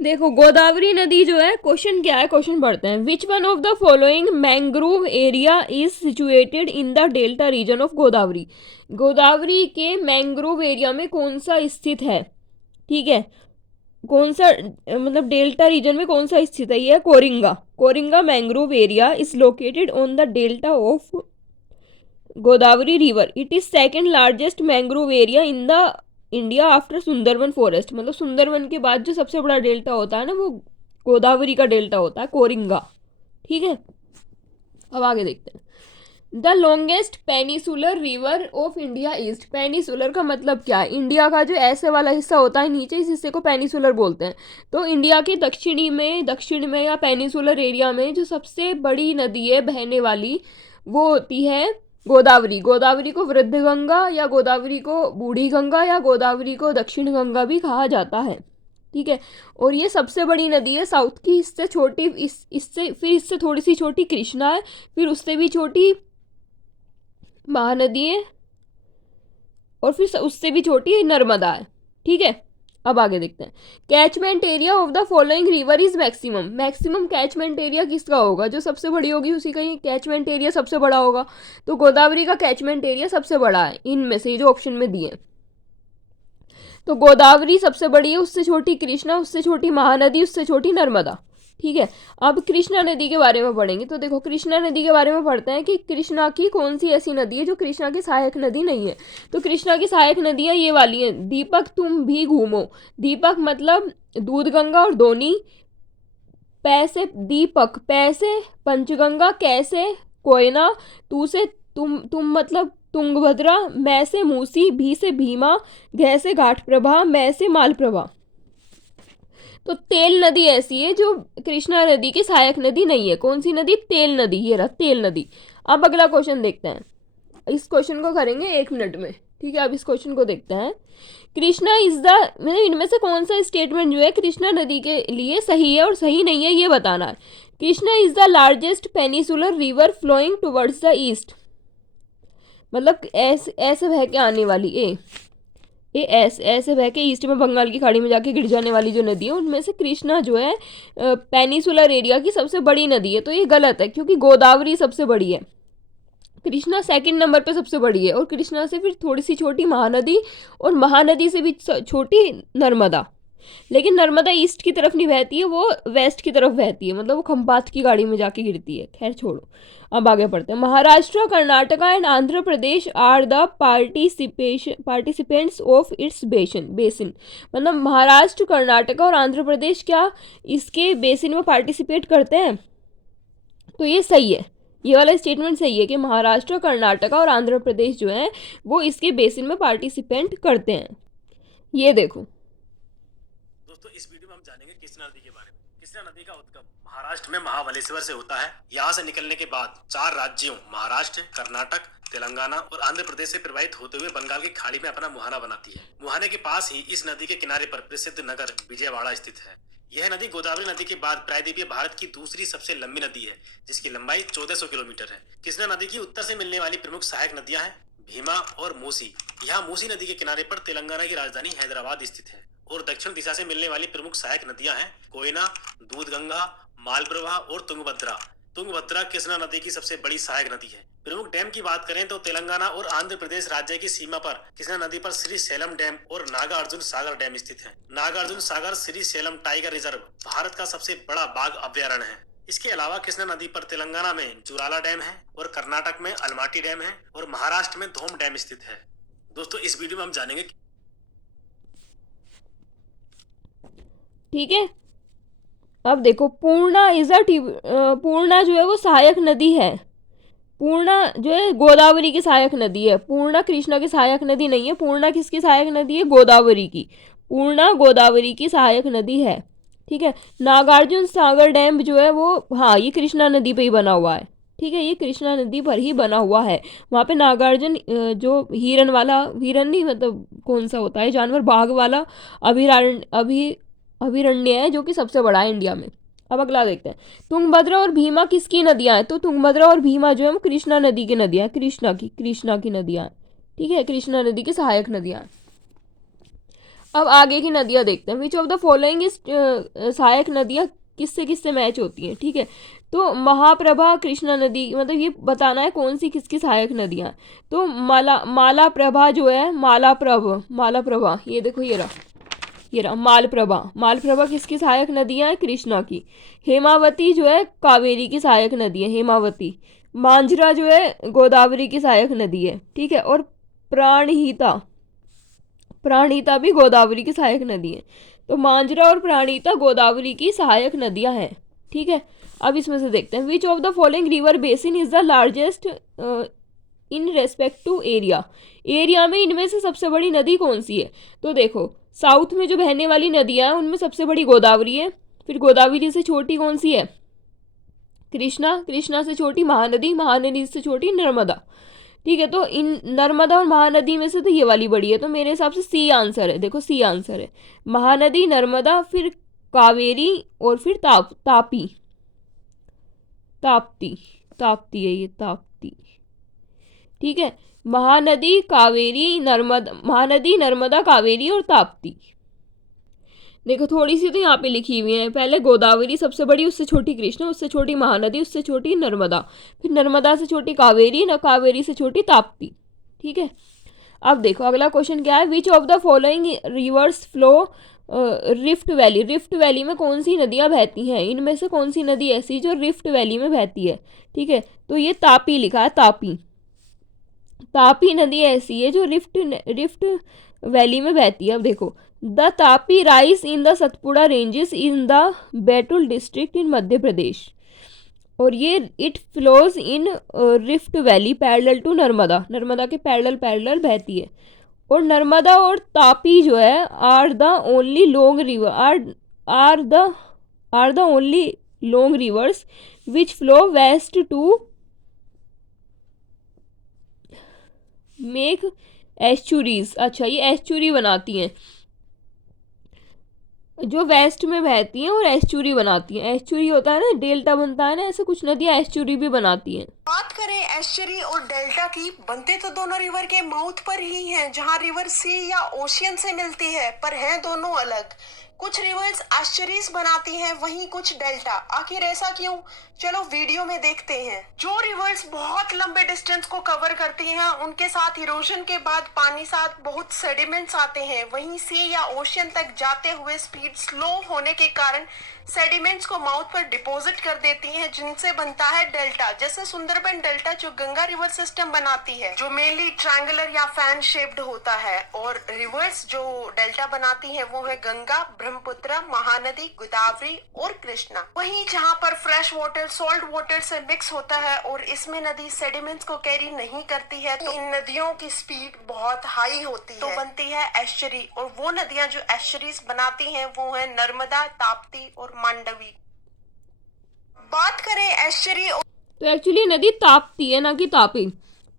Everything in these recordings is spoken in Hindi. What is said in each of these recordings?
देखो गोदावरी नदी जो है, क्वेश्चन क्या है, क्वेश्चन पढ़ते हैं। Which one of the following mangrove area is situated in the delta region of Godavari. Godavari के मैंग्रोव एरिया में कौन सा स्थित है, ठीक है, कौन सा, मतलब डेल्टा रीजन में कौन सा स्थित है, ये है Coringa. Coringa mangrove area is located on the delta of Godavari river. It is second largest mangrove area in the India after Sundarban forest. मतलब सुंदरवन के बाद जो सबसे बड़ा डेल्टा होता है ना, वो गोदावरी का डेल्टा होता है, कोरिंगा, ठीक है। अब आगे देखते हैं। The longest peninsular river of India east. Peninsular का मतलब क्या है, इंडिया का जो ऐसे वाला हिस्सा होता है नीचे, इस हिस्से को पेनिसुलर बोलते हैं। तो इंडिया के दक्षिण में या पेनिसुलर एरिया में जो सबसे बड़ी नदी है बहने वाली, वो होती है गोदावरी। गोदावरी को वृद्ध गंगा या गोदावरी को बूढ़ी गंगा या गोदावरी को दक्षिण गंगा भी कहा जाता है, ठीक है। और ये सबसे बड़ी नदी है साउथ की। इससे छोटी इससे थोड़ी सी छोटी कृष्णा है, फिर उससे भी छोटी महानदी है, और फिर उससे भी छोटी नर्मदा है, ठीक है। अब आगे देखते हैं। Catchment area of the following river is maximum. Maximum catchment area किसका होगा, जो सबसे बड़ी होगी उसी का ही कैचमेंट एरिया सबसे बड़ा होगा। तो गोदावरी का कैचमेंट एरिया सबसे बड़ा है इनमें से, जो ऑप्शन में दिए। तो गोदावरी सबसे बड़ी है, उससे छोटी कृष्णा, उससे छोटी महानदी, उससे छोटी नर्मदा, ठीक है। अब कृष्णा नदी के बारे में पढ़ेंगे। तो देखो कृष्णा नदी के बारे में पढ़ते हैं कि कृष्णा की कौन सी ऐसी नदी है जो कृष्णा की सहायक नदी नहीं है। तो कृष्णा की सहायक नदियाँ ये वाली हैं। दीपक तुम भी घूमो। दीपक मतलब दूध गंगा और दोनी। पैसे दीपक, पैसे पंचगंगा, कैसे कोयना, तू से तुम मतलब तुंगभद्रा, मैं से मूसी, भी से भीमा, घ से घाट प्रभा, मैं से मालप्रभा। तो तेल नदी ऐसी है जो कृष्णा नदी की सहायक नदी नहीं है। कौन सी नदी, तेल नदी, ये रहा तेल नदी। अब अगला क्वेश्चन देखते हैं। इस क्वेश्चन को करेंगे 1 मिनट में, ठीक है। अब इस क्वेश्चन को देखते हैं। कृष्णा इज द, मैंने इनमें से कौन सा स्टेटमेंट जो है कृष्णा नदी के लिए सही है और सही नहीं है, ये बताना है। Krishna is the largest peninsular river flowing towards the east. मतलब ऐसे बह के आने वाली, ये ऐसे बह के ईस्ट में बंगाल की खाड़ी में जाके गिर जाने वाली जो नदी है, उनमें से कृष्णा जो है पेनिसुलर एरिया की सबसे बड़ी नदी है। तो ये गलत है, क्योंकि गोदावरी सबसे बड़ी है, कृष्णा सेकंड नंबर पे सबसे बड़ी है, और कृष्णा से फिर थोड़ी सी छोटी महानदी, और महानदी से भी छोटी नर्मदा। लेकिन नर्मदा ईस्ट की तरफ नहीं बहती है, वो वेस्ट की तरफ बहती है, मतलब वो खंपात की गाड़ी में जाके गिरती है। खैर छोड़ो, अब आगे पढ़ते हैं। Maharashtra, Karnataka and Andhra Pradesh are the participants of its basin. मतलब महाराष्ट्र, कर्नाटका और आंध्र प्रदेश क्या इसके बेसिन में पार्टिसिपेट करते हैं। तो ये सही है, ये वाला स्टेटमेंट सही है कि महाराष्ट्र, कर्नाटका और आंध्र प्रदेश जो है वो इसके बेसिन में पार्टिसिपेट करते हैं। ये देखो दोस्तों, इस वीडियो में हम जानेंगे कृष्णा नदी के बारे में। कृष्णा नदी का उद्गम महाराष्ट्र में महाबलेश्वर से होता है। यहाँ से निकलने के बाद 4 राज्यों महाराष्ट्र, कर्नाटक, तेलंगाना और आंध्र प्रदेश से प्रवाहित होते हुए बंगाल की खाड़ी में अपना मुहाना बनाती है। मुहाने के पास ही इस नदी के किनारे पर प्रसिद्ध नगर विजयवाड़ा स्थित है। यह नदी गोदावरी नदी के बाद प्रायद्वीपीय भारत की दूसरी सबसे लंबी नदी है, जिसकी लंबाई 1400 किलोमीटर है। कृष्णा नदी की उत्तर से मिलने वाली प्रमुख सहायक नदियां हैं भीमा और मूसी। यहाँ मूसी नदी के किनारे पर तेलंगाना की राजधानी हैदराबाद स्थित है। और दक्षिण दिशा से मिलने वाली प्रमुख सहायक नदियां हैं कोयना, दूधगंगा, मालप्रभा और तुंगभद्रा। तुंगभद्रा कृष्णा नदी की सबसे बड़ी सहायक नदी है। प्रमुख डैम की बात करें तो तेलंगाना और आंध्र प्रदेश राज्य की सीमा पर कृष्णा नदी पर श्री सेलम डैम और नागार्जुन सागर डैम स्थित है। नागार्जुन सागर श्री सेलम टाइगर रिजर्व भारत का सबसे बड़ा बाघ अभ्यारण्य है। इसके अलावा कृष्णा नदी पर तेलंगाना में जुराला डैम है, और कर्नाटक में अलमाटी डैम है, और महाराष्ट्र में धोम डैम स्थित है। दोस्तों, इस वीडियो में हम जानेंगे, ठीक है। अब देखो पूर्णा इज पूर्णा जो है वो सहायक नदी है। पूर्णा जो है गोदावरी की सहायक नदी है। पूर्णा कृष्णा की सहायक नदी नहीं है। पूर्णा किसकी सहायक नदी है, गोदावरी की। पूर्णा गोदावरी की सहायक नदी है, ठीक है। नागार्जुन सागर डैम जो है वो, हाँ, ये कृष्णा नदी पे ही बना हुआ है, ठीक है। ये कृष्णा नदी पर ही बना हुआ है। वहाँ पे नागार्जुन जो हिरन वाला, हिरन नहीं मतलब कौन सा होता है जानवर, बाघ वाला अभयारण्य है, जो कि सबसे बड़ा है इंडिया में। अब अगला देखते हैं। तुंगभद्रा और भीमा किसकी नदियां हैं। तो तुंगभद्रा और भीमा जो है वो कृष्णा नदी की नदियां हैं, कृष्णा की नदियां हैं, ठीक है, कृष्णा नदी की सहायक नदियां हैं। अब आगे की नदियाँ देखते हैं। Which of the following is सहायक नदियाँ किससे किससे मैच होती हैं, ठीक है। तो महाप्रभा कृष्णा नदी, मतलब ये बताना है कौन सी किसकी सहायक नदियाँ। तो मालाप्रभा जो है, मालाप्रभा ये देखो, ये रहा मालप्रभा। मालप्रभा किसकी सहायक नदियाँ है, कृष्णा की। हेमावती जो है कावेरी की सहायक नदी है, हेमावती। मांझरा जो है गोदावरी की सहायक नदी है, ठीक है। और प्राणहिता, प्राणहिता भी गोदावरी की सहायक नदी है। तो मांझरा और प्राणहिता गोदावरी की सहायक नदियां हैं, ठीक है। अब इसमें से देखते हैं, which of the following river basin is the largest in respect to area. Area में इनमें से सबसे बड़ी नदी कौन सी है। तो देखो, साउथ में जो बहने वाली नदियां हैं उनमें सबसे बड़ी गोदावरी है। फिर गोदावरी से छोटी कौन सी है, कृष्णा। कृष्णा से छोटी महानदी, महानदी से छोटी नर्मदा, ठीक है। तो इन नर्मदा और महानदी में से तो ये वाली बड़ी है, तो मेरे हिसाब से सी आंसर है। देखो सी आंसर है, महानदी, नर्मदा, फिर कावेरी और फिर तापी, ताप्ती, ताप्ती है ये, ताप्ती, ठीक है। महानदी, कावेरी, नर्मदा, महानदी, नर्मदा, कावेरी और ताप्ती। देखो थोड़ी सी तो यहाँ पे लिखी हुई है, पहले गोदावरी सबसे बड़ी, उससे छोटी कृष्णा, उससे छोटी महानदी, उससे छोटी नर्मदा, फिर नर्मदा से छोटी कावेरी, न कावेरी से छोटी ताप्ती, ठीक है। अब देखो अगला क्वेश्चन क्या है, विच of the following reverse flow rift valley. Rift valley में कौन सी नदियाँ बहती हैं, इनमें से कौन सी नदी ऐसी जो रिफ्ट वैली में बहती है, ठीक है। तो ये तापी लिखा है, तापी। तापी नदी ऐसी है जो रिफ्ट वैली में बहती है। अब देखो, the Tapi rise in the Satpura ranges in the Betul district in Madhya Pradesh. और ये it flows in rift valley parallel to Narmada, Narmada के पैरेलल बहती है। और नर्मदा और तापी जो है are the only long river, are the only long rivers which flow west to make estuaries. अच्छा, ये एस्चुरी बनाती हैं, जो वेस्ट में बहती हैं और एस्चुरी बनाती हैं। एस्चुरी होता है ना, डेल्टा बनता है ना, ऐसे कुछ नदियाँ एस्चुरी भी बनाती हैं। बात करें एस्चुरी और डेल्टा की, बनते तो दोनों रिवर के माउथ पर ही हैं, जहां रिवर सी या ओशियन से मिलती है, पर हैं दोनों अलग। कुछ रिवर्स एस्चुरीज बनाती हैं, वहीं कुछ डेल्टा। आखिर ऐसा क्यों, चलो वीडियो में देखते हैं। जो रिवर्स बहुत लंबे डिस्टेंस को कवर करती हैं, उनके साथ इरोजन के बाद पानी साथ बहुत सेडिमेंट्स आते हैं। वहीं सी या ओशियन तक जाते हुए स्पीड स्लो होने के कारण सेडिमेंट्स को माउथ पर डिपॉजिट कर देती हैं, जिनसे बनता है डेल्टा। जैसे सुंदरबन डेल्टा जो गंगा रिवर सिस्टम बनाती है, जो मेनली ट्रायंगुलर या फैन शेप्ड होता है। और रिवर्स जो डेल्टा बनाती है वो है गंगा, ब्रह्मपुत्र, महानदी, गोदावरी और कृष्णा। वहीं जहाँ पर फ्रेश वाटर सॉल्ट वाटर से मिक्स होता है और इसमें नदी सेडिमेंट्स को कैरी नहीं करती है, तो इन नदियों की स्पीड बहुत हाई होती है, तो बनती है एस्चुरी। और वो नदियां जो एस्चुरीज बनाती हैं वो है नर्मदा, ताप्ती और मांडवी। बात करें एस्चुरी, तो एक्चुअली नदी ताप्ती है, ना कि तापी।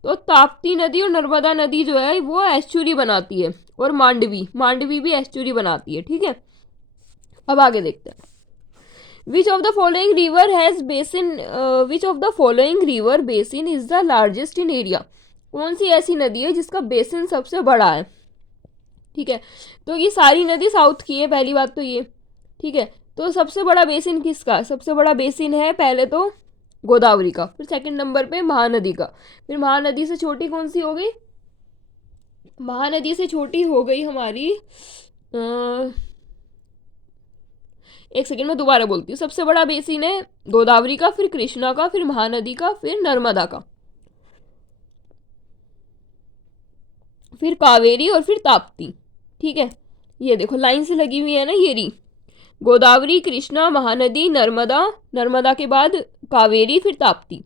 तो ताप्ती नदी और नर्मदा नदी जो है वो एस्चुरी बनाती है, और मांडवी भी एस्चुरी बनाती है, ठीक है। अब आगे देखते हैं, which of the following river has basin, which of the following river basin is the largest in area. कौन सी ऐसी नदी है जिसका बेसिन सबसे बड़ा है, ठीक है। तो ये सारी नदी साउथ की है, पहली बात तो ये, ठीक है। तो सबसे बड़ा बेसिन किसका, सबसे बड़ा बेसिन है पहले तो गोदावरी का, फिर सेकंड नंबर पे महानदी का, फिर महानदी से छोटी कौन सी हो गई, महानदी से छोटी हो गई हमारी, एक सेकंड में दोबारा बोलती हूँ। सबसे बड़ा बेसिन है गोदावरी का, फिर कृष्णा का, फिर महानदी का, फिर नर्मदा का, फिर कावेरी और फिर ताप्ती, ठीक है। ये देखो लाइन से लगी हुई है ना, ये रही गोदावरी, कृष्णा, महानदी, नर्मदा, नर्मदा के बाद कावेरी, फिर ताप्ती।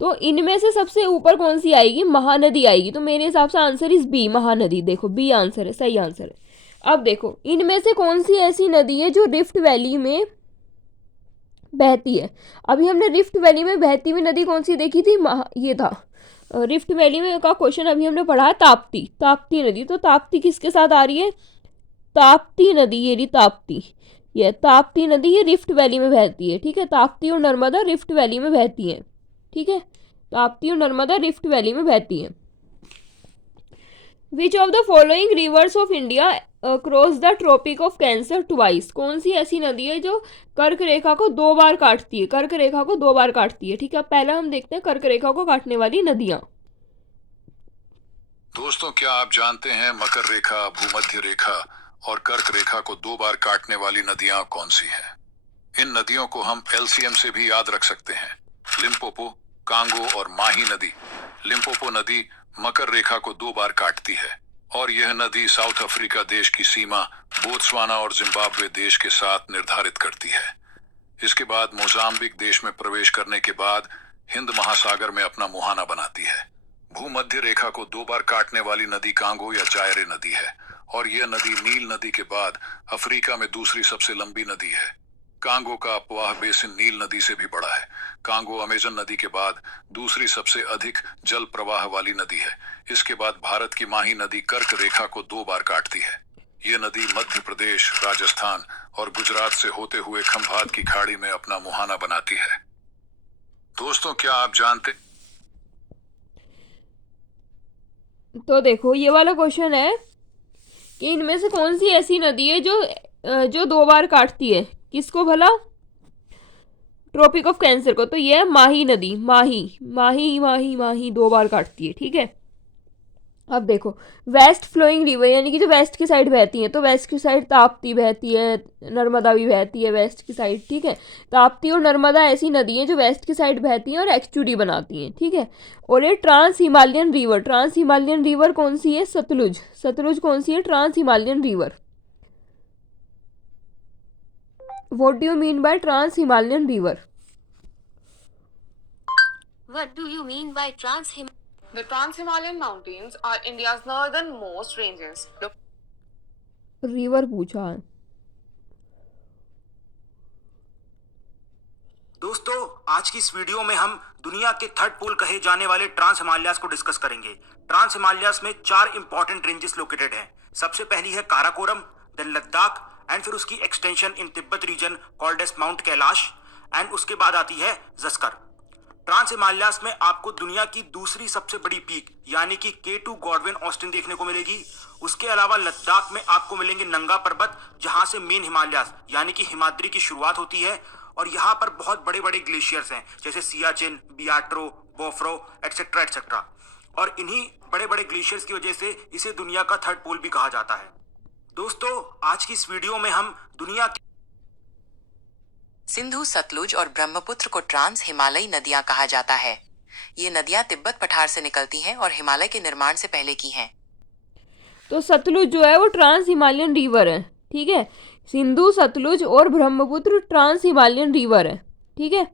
तो इनमें से सबसे ऊपर कौन सी आएगी, महानदी आएगी। तो मेरे हिसाब से आंसर इज बी, महानदी। देखो बी आंसर है, सही आंसर है। अब देखो इनमें से कौन सी ऐसी नदी है जो रिफ्ट वैली में बहती है। अभी हमने रिफ्ट वैली में बहती हुई नदी कौन सी देखी थी, ये था रिफ्ट वैली में का क्वेश्चन अभी हमने पढ़ा है, ताप्ती, ताप्ती नदी। तो ताप्ती किसके साथ आ रही है, ताप्ती नदी, ये रही ताप्ती, ये ताप्ती नदी, ये रिफ्ट वैली में बहती है, ठीक है। ताप्ती और नर्मदा रिफ्ट वैली में बहती हैं, ठीक है। ताप्ती और नर्मदा रिफ्ट वैली में बहती हैं। Which of the following rivers of India cross the tropic of cancer twice. कौन सी ऐसी नदी है जो कर्क रेखा को 2 बार काटती है? कर्क रेखा को 2 बार काटती है। ठीक है, पहला हम देखते हैं कर्क रेखा को काटने वाली नदियां। दोस्तों, क्या आप जानते हैं मकर रेखा, भूमध्य रेखा और कर्क रेखा को 2 बार काटने वाली नदियां कौन सी हैं? इन नदियों को हम LCM से भी याद रख सकते हैं। लिम्पोपो, कांगो और माही नदी। लिम्पोपो नदी मकर रेखा को 2 बार काटती है और यह नदी साउथ अफ्रीका देश की सीमा बोत्सवाना और जिम्बाब्वे देश के साथ निर्धारित करती है। इसके बाद मोजाम्बिक देश में प्रवेश करने के बाद हिंद महासागर में अपना मुहाना बनाती है। भूमध्य रेखा को 2 बार काटने वाली नदी कांगो या जायरे नदी है और यह नदी नील नदी के बाद अफ्रीका में दूसरी सबसे लंबी नदी है। कांगो का अपवाह बेसिन नील नदी से भी बड़ा है। कांगो अमेजन नदी के बाद दूसरी सबसे अधिक जल प्रवाह वाली नदी है। इसके बाद भारत की माही नदी कर्क रेखा को 2 बार काटती है। यह नदी मध्य प्रदेश, राजस्थान और गुजरात से होते हुए खंभात की खाड़ी में अपना मुहाना बनाती है। दोस्तों, क्या आप जानते? तो देखो, ये वाला क्वेश्चन है कि इनमें से कौन सी ऐसी नदी है जो 2 बार काटती है? किसको भला? ट्रॉपिक ऑफ कैंसर को। तो ये है माही नदी। माही माही माही माही 2 बार काटती है। ठीक है, अब देखो, वेस्ट फ्लोइंग रिवर यानी कि जो वेस्ट की साइड बहती है, तो वेस्ट की साइड ताप्ती बहती है, नर्मदा भी बहती है वेस्ट की साइड। ठीक है, ताप्ती और नर्मदा ऐसी नदी हैं जो वेस्ट की साइड बहती हैं और एक्चुडी बनाती हैं। ठीक है, और ये trans Himalayan river. Trans Himalayan river कौन सी है? सतलुज। सतलुज कौन सी है? Trans Himalayan river. What do you mean by trans Himalayan river? What do you mean by The Trans-Himalayan Mountains are India's northernmost ranges. River पूछा है। दोस्तों, आज की इस वीडियो में हम दुनिया के थर्ड पोल कहे जाने वाले ट्रांस हिमालयास को डिस्कस करेंगे। ट्रांस हिमालयास में 4 इंपॉर्टेंट रेंजेस लोकेटेड हैं। सबसे पहली है काराकोरम, देन लद्दाख, एंड फिर उसकी extension in Tibet region called as mount Kailash, and उसके बाद आती है जस्कर। ट्रांस हिमालयास में आपको दुनिया की दूसरी सबसे बड़ी पीक यानी कि K2 गॉडविन ऑस्टिन देखने को मिलेगी। उसके अलावा लद्दाख में आपको मिलेंगे नंगा पर्वत, जहां से मेन हिमालयास यानी कि हिमाद्री की शुरुआत होती है, और यहाँ पर बहुत बड़े बड़े ग्लेशियर्स हैं जैसे सियाचिन, बियाट्रो, बोफ्रो एटसेट्रा एटसेट्रा, और इन्हीं बड़े बड़े ग्लेशियर्स की वजह से इसे दुनिया का थर्ड पोल भी कहा जाता है। दोस्तों, आज की इस वीडियो में हम दुनिया की सिंधु, सतलुज और ब्रह्मपुत्र को ट्रांस हिमालयी नदियां कहा जाता है। ये नदियां तिब्बत पठार से निकलती हैं और हिमालय के निर्माण से पहले की हैं। तो सतलुज जो है वो ट्रांस हिमालयन रिवर है। ठीक है, सिंधु, सतलुज और ब्रह्मपुत्र ट्रांस हिमालयन रिवर है। ठीक है,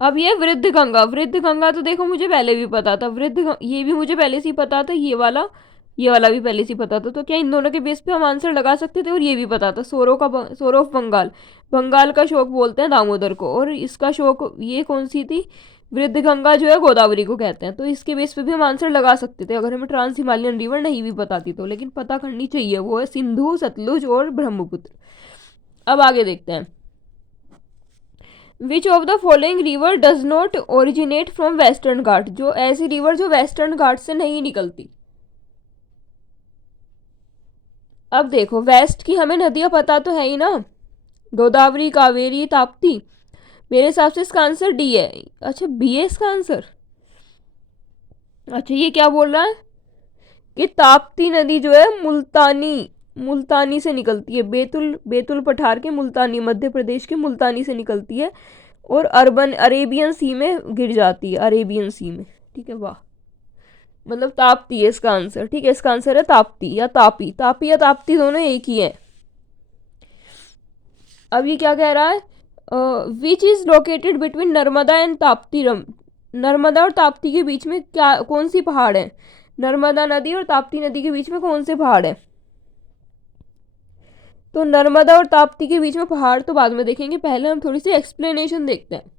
अब ये वृद्ध गंगा। वृद्ध गंगा तो देखो मुझे पहले भी पता था। ये भी मुझे पहले से ही पता था, ये वाला भी पहले से ही पता था। तो क्या इन दोनों के बेस पे हम आंसर लगा सकते थे? और ये भी पता था। सोरो ऑफ बंगाल। बंगाल का शोक बोलते हैं दामोदर को, और इसका शोक ये कौन सी थी? वृद्ध गंगा जो है गोदावरी को कहते हैं। तो इसके बेस पे भी हम आंसर लगा सकते थे अगर हमें ट्रांस हिमालयन रिवर नहीं भी पता थी तो, लेकिन पता करनी चाहिए। वो है सिंधु, सतलुज और ब्रह्मपुत्र। अब आगे देखते हैं। Which of the following river does not originate from western Ghat? जो ऐसी रिवर जो वेस्टर्न घाट से नहीं निकलती। अब देखो, वेस्ट की हमें नदियां पता तो है ही ना, गोदावरी, कावेरी, ताप्ती। मेरे हिसाब से इसका आंसर डी है। अच्छा, बी है इसका आंसर। अच्छा, ये क्या बोल रहा है कि ताप्ती नदी जो है मुल्तानी से निकलती है। बेतुल पठार के मुल्तानी, मध्य प्रदेश के मुल्तानी से निकलती है और अरेबियन सी में गिर जाती है। अरेबियन सी में। ठीक है, वाह, मतलब ताप्ती है इसका आंसर। ठीक है, इसका आंसर है ताप्ती या तापी। तापी या ताप्ती दोनों एक ही है। अब ये क्या कह रहा है? Which is located between Narmada and Tapti. Narmada और ताप्ती के बीच में कौन सी पहाड़ है? नर्मदा नदी और ताप्ती नदी के बीच में कौन से पहाड़ है? तो नर्मदा और ताप्ती के बीच में पहाड़ तो बाद में देखेंगे, पहले हम थोड़ी सी एक्सप्लेनेशन देखते हैं।